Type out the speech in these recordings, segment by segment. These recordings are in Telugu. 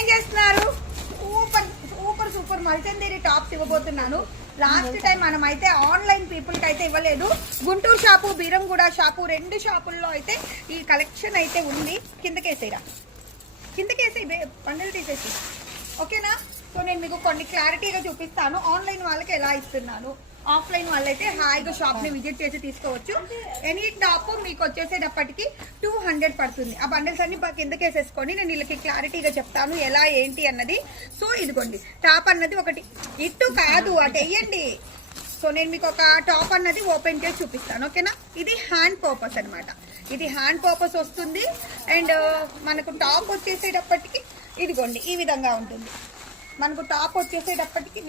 ఏం చేస్తున్నారు? సూపర్ సూపర్ సూపర్ మల్చందేరి టాప్స్ ఇవ్వబోతున్నాను. లాస్ట్ టైం మనం అయితే ఆన్లైన్ పీపుల్కి అయితే ఇవ్వలేదు. గుంటూరు షాపు, బీరంగూడ షాపు, రెండు షాపుల్లో అయితే ఈ కలెక్షన్ అయితే ఉంది. కిందకేసేరా, కిందకేసి బండలు తీసేసి, ఓకేనా? సో నేను మీకు కొన్ని క్లారిటీగా చూపిస్తాను. ఆన్లైన్ వాళ్ళకి ఎలా ఇస్తున్నాను, ఆఫ్లైన్ వాళ్ళైతే హాయిగా షాప్ని విజిట్ చేసి తీసుకోవచ్చు. ఎనీ టాప్ మీకు వచ్చేసేటప్పటికి 200 పడుతుంది. ఆ బండిల్స్ అన్ని కిందకి వేసేసుకొని నేను వీళ్ళకి క్లారిటీగా చెప్తాను ఎలా ఏంటి అన్నది. సో ఇదిగోండి, టాప్ అన్నది ఒకటి ఇటు కాదు అటు వేయండి. సో నేను మీకు ఒక టాప్ అన్నది ఓపెన్ చేసి చూపిస్తాను, ఓకేనా? ఇది హ్యాండ్ పర్పస్ అనమాట. ఇది హ్యాండ్ పర్పస్ వస్తుంది. అండ్ మనకు టాప్ వచ్చేసేటప్పటికి ఇదిగోండి ఈ విధంగా ఉంటుంది. మనకు టాప్ వచ్చేసేటప్పటికి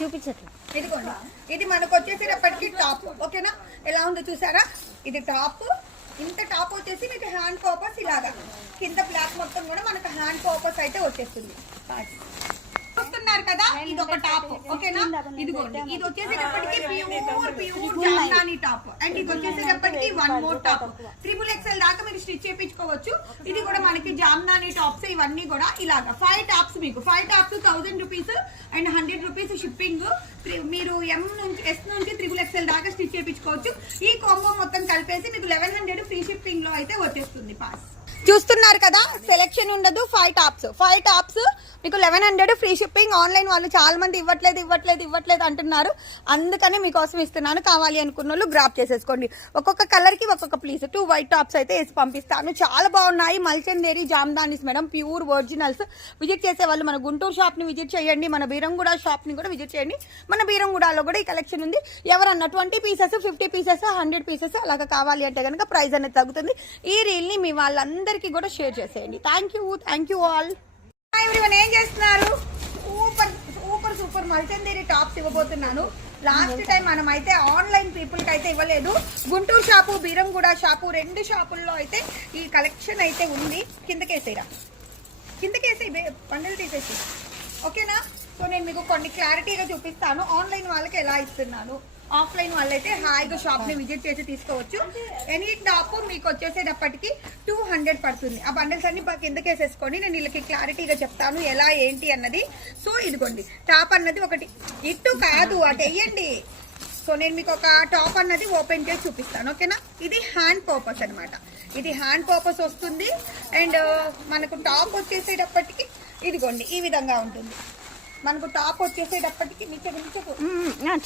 చూపించట్లేదు. ఇదిగోండి, ఇది మనకు వచ్చేసేటప్పటికి టాప్, ఓకేనా? ఎలా ఉందో చూసారా? ఇది టాప్. ఇంత టాప్ వచ్చేసి మీకు హ్యాండ్ పర్పస్ ఇలాగా కింద బ్లాక్ మొత్తం కూడా మనకు హ్యాండ్ పర్పస్ అయితే వచ్చేస్తుంది. చూస్తున్నారు కదా, ఇది ఒక టాప్, ఓకేనా? ఇదిగోండి, ఇది వచ్చేసేటప్పటికి ప్యూర్ జామ్దాని టాప్. అండ్ ఇది వచ్చేసేటప్పటికి 1 మోర్ టాప్. XXL దాకా మీరు స్టిచ్ చేయించుకోవచ్చు. ఇది కూడా మనకి జామ్దాని టాప్స్. ఇవన్నీ కూడా ఇలాగా 5 టాప్స్. మీకు 5 tops 1000 rupees and 100 rupees shipping. మీరు M నుంచి S నుంచి XXL దాకా స్టిచ్ చేయించుకోవచ్చు. ఈ కాంబో మొత్తం కలిపేసి మీకు 1100 ఫ్రీ షిప్పింగ్ లో అయితే వచ్చేస్తుంది. పాస్ చూస్తున్నారు కదా, సెలెక్షన్ ఉండదు. 5 టాప్స్ మీకు 1100 ఫ్రీ షిప్పింగ్. ఆన్లైన్ వాళ్ళు చాలా మంది ఇవ్వట్లేదు అంటున్నారు. అందుకని మీకోసం ఇస్తున్నాను. కావాలి అనుకున్న వాళ్ళు గ్రాప్ చేసేసుకోండి. ఒక్కొక్క కలర్ కి ఒక్కొక్క ప్లీజ్ 2 వైట్ టాప్స్ అయితే వేసి పంపిస్తాను. చాలా బాగున్నాయి. మల్చందేరి జామ్దానిస్ మేడం, ప్యూర్ ఒరిజినల్స్. విజిట్ చేసే వాళ్ళు మన గుంటూరు షాప్ ని విజిట్ చేయండి, మన బీరంగూడ షాప్ ని కూడా విజిట్ చేయండి. మన బీరంగూడలో కూడా ఈ కలెక్షన్ ఉంది. ఎవరన్నా 20 పీసెస్ 50 పీసెస్ 100 పీసెస్ అలాగా కావాలి అంటే కనుక ప్రైస్ అనేది తగ్గుతుంది. ఈ రీల్ ని మీ వాళ్ళందరికీ కూడా షేర్ చేసేయండి. Thank you all. ఎవ్రీవన్ ఏం చేస్తున్నారు? సూపర్ సూపర్ మల్చందేరి టాప్స్ ఇవ్వబోతున్నాను. లాస్ట్ టైం మనం అయితే ఆన్లైన్ పీపుల్కి అయితే ఇవ్వలేదు. గుంటూరు షాపు, బీరంగూడ షాపు, రెండు షాపుల్లో అయితే ఈ కలెక్షన్ అయితే ఉంది. కిందకేసేరా, కిందకేసి బండలు తీసేసి, ఓకేనా? సో నేను మీకు కొన్ని క్లారిటీగా చూపిస్తాను. ఆన్లైన్ వాళ్ళకి ఎలా ఇస్తున్నాను, ఆఫ్లైన్ వాళ్ళైతే హాయిగా షాప్ని విజిట్ చేసి తీసుకోవచ్చు. ఎనీ టాప్ మీకు వచ్చేసేటప్పటికి 200 పడుతుంది. ఆ బండిల్స్ అన్ని కిందకి వేసేసుకొని నేను వీళ్ళకి క్లారిటీగా చెప్తాను ఎలా ఏంటి అన్నది. సో ఇదిగోండి, టాప్ అన్నది ఒకటి ఇటు కాదు అటు వేయండి. సో నేను మీకు ఒక టాప్ అన్నది ఓపెన్ చేసి చూపిస్తాను, ఓకేనా? ఇది హ్యాండ్ పర్పస్ అనమాట. ఇది హ్యాండ్ పర్పస్ వస్తుంది. అండ్ మనకు టాప్ వచ్చేసేటప్పటికి ఇదిగోండి ఈ విధంగా ఉంటుంది. మనకు టాప్ వచ్చేసేటప్పటికి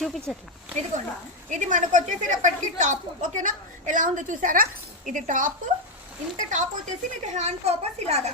చూపించట్లేదు. ఇదిగోండి, ఇది మనకు వచ్చేసేటప్పటికి టాప్, ఓకేనా? ఎలా ఉందో చూసారా? ఇది టాప్. ఇంత టాప్ వచ్చేసి మీకు హ్యాండ్ పర్పస్ ఇలాగా